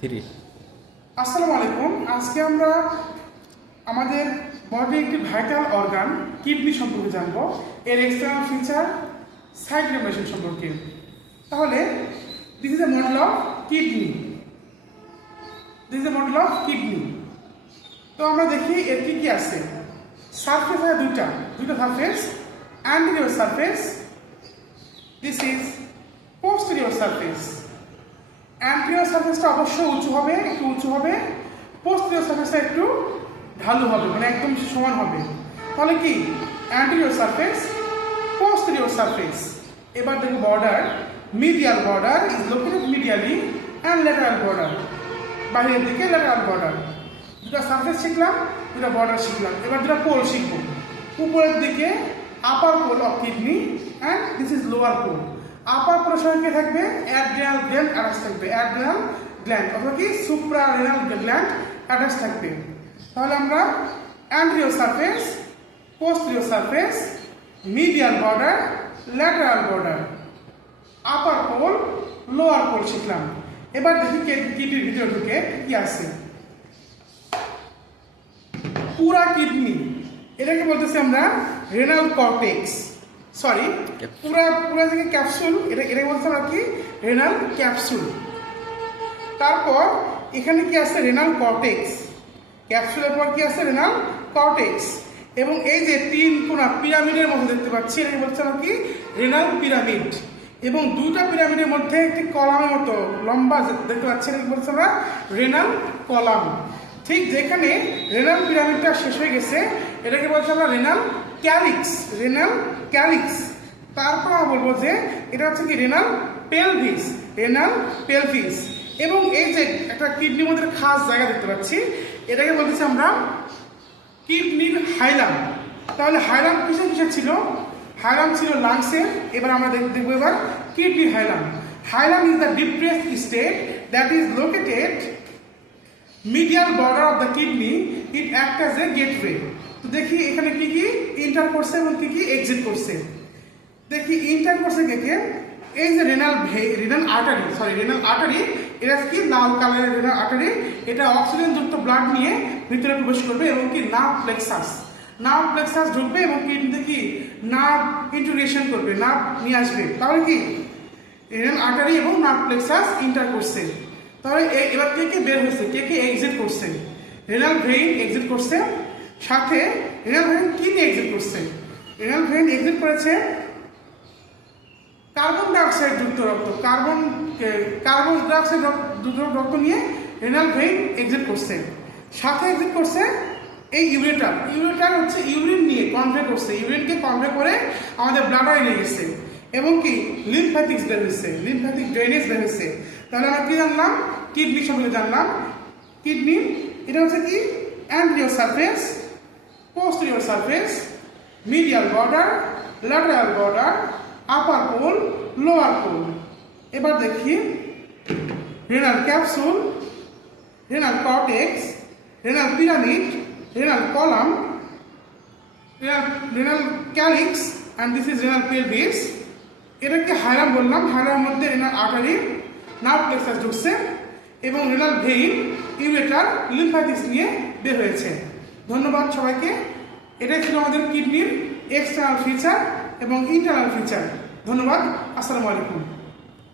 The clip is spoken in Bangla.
3 আসসালামু আলাইকুম। আজকে আমরা আমাদের বডির একটি ভাইটাল অর্গান কিডনি সম্পর্কে জানবো, এর এক্সটার্নাল ফিচার, সাইড রেগুলেশন সম্পর্কে। তাহলে this is a model of kidney. তো আমরা দেখি এর কি কি আছে। সারফেস আছে দুইটা surface, anterior surface, this is posterior surface. Anterior সারফেসটা অবশ্যই একটু উঁচু হবে, পোস্টেরিয়র সারফেসটা একটু ঢালু হবে, মানে একদম সমান হবে। তাহলে কি অ্যান্টেরিয়র সারফেস, পোস্টেরিয়র সারফেস। এবার দেখো border, medial border is located medially and lateral border, বাইরের দিকে ল্যাটারাল বর্ডার। দুটা সারফেস শিখলাম, দুটা বর্ডার শিখলাম। এবার দুটা পোল শিখবো। উপরের দিকে upper pole of kidney and this is lower pole. Upper পোলের সঙ্গে থাকবে অ্যাড্রিনাল গ্ল্যান্ড অ্যাটাচ থাকবে, অ্যাড্রিনাল গ্ল্যান্ড অথবা কি সুপ্রারেনাল গ্ল্যান্ড অ্যাটাচ থাকবে। তাহলে আমরা anterior surface, posterior surface, medial border, lateral border, upper pole, lower pole শিখলাম। এবার দেখি কিডনির ভিতরে ঢুকে কি আছে। পুরা কিডনি, এটাকে বলতেছি আমরা রেনাল কর্টেক্স, সরি পুরা থেকে ক্যাপসুল, এটাকে বলতে আমরা কি রেনাল ক্যাপসুল। তারপর এখানে কি আছে রেনাল কর্টেক্স, ক্যাপসুলের পর কি আছে রেনাল কর্টেক্স। এবং এই যে তিন কোণা পিরামিডের মধ্যে দেখতে পাচ্ছি, এটাকে বলছে আমরা কি রেনাল পিরামিড। এবং দুইটা পিরামিডের মধ্যে একটি কলামের মতো লম্বা দেখতে পাচ্ছি, এটাকে বলছে আমরা রেনাল কলাম। ঠিক যেখানে রেনাল পিরামিডটা শেষ হয়ে গেছে, এটাকে বলছে আমরা রেনাল ক্যালিক্স, রেনাল ক্যালিক্স। তারপর আমরা বলবো যে এটা হচ্ছে কি রেনাল পেলভিস, রেনাল পেলভিস। এবং এই যে একটা কিডনির মধ্যে খাস জায়গা দেখতে পাচ্ছি, এটাকে বলতেছি আমরা কিডনির হাইলাম। তাহলে হাইলাম কিসে ছিল? হাইলাম ছিল লাংসের। এবার আমরা দেখবো এবার কিডনির hilum. Hilum is the depressed state that is located medial border of the kidney, it act as a gateway. তো দেখি এখানে কি কি ইন্টার করছে এবং কি কি এক্সিট করছে। দেখি ইন্টার করছে কে? এই যে রেনাল আর্টারি, এটা কি লাল কালারের রেনাল আর্টারি। এটা অক্সিজেন যুক্ত ব্লাড নিয়ে ভিতরে প্রবেশ করবে এবং কি নার্ভ প্লেক্সাস ঢুকবে এবং কিডনিতে কি নার্ভ ইন্টিগ্রেশন করবে, নার্ভ নিয়ে আসবে। তাহলে কি রেনাল আর্টারি এবং নার্ভ প্লেক্সাস ইন্টার করছে। তাহলে এবার কে বের হয়েছে, কে এক্সিট করছে? রেনাল ভেইন এক্সিট করছে, সাথে রেনাল ভেইন কি নিয়ে এক্সিট করছে? রেনাল ভেইন এক্সিট করেছে কার্বন ডাইঅক্সাইড যুক্ত রক্ত, কার্বন ডাইঅক্সাইড যুক্ত রক্ত নিয়ে রেনাল ভেইন এক্সিট করছে। সাথে এক্সিট করছে এই ইউরেটার হচ্ছে ইউরিন নিয়ে কনভে করছে, ইউরিনকে কনভে করে আমাদের ব্লাডারে নিয়ে গেছে। এবং কি লিম্ফ্যাটিক্স বের হয়েছে, লিম্ফ্যাটিক ড্রেনেজ বের হয়েছে। তাহলে আমরা কি জানলাম? কিডনি সম্পর্কে জানলাম। কিডনি এটা হচ্ছে কি anterior surface, posterior surface, medial border, lateral border, upper pole, lower pole. এবার দেখি renal capsule, renal cortex, renal pyramid, renal column, renal calyx and this is renal pelvis. এটাকে হাইলাম বললাম। হাইলামের মধ্যে রেনাল আর্টারি, নার্ভ প্লেক্সাস ঢুকছে এবং রেনাল ভেইন, ইউরেটার, লিম্ফ্যাটিক্স নিয়ে বের হয়েছে। ধন্যবাদ সবাইকে। এটাই ছিল আমাদের কিডনির এক্সটার্নাল ফিচার এবং ইন্টারনাল ফিচার। ধন্যবাদ। আসসালামু আলাইকুম।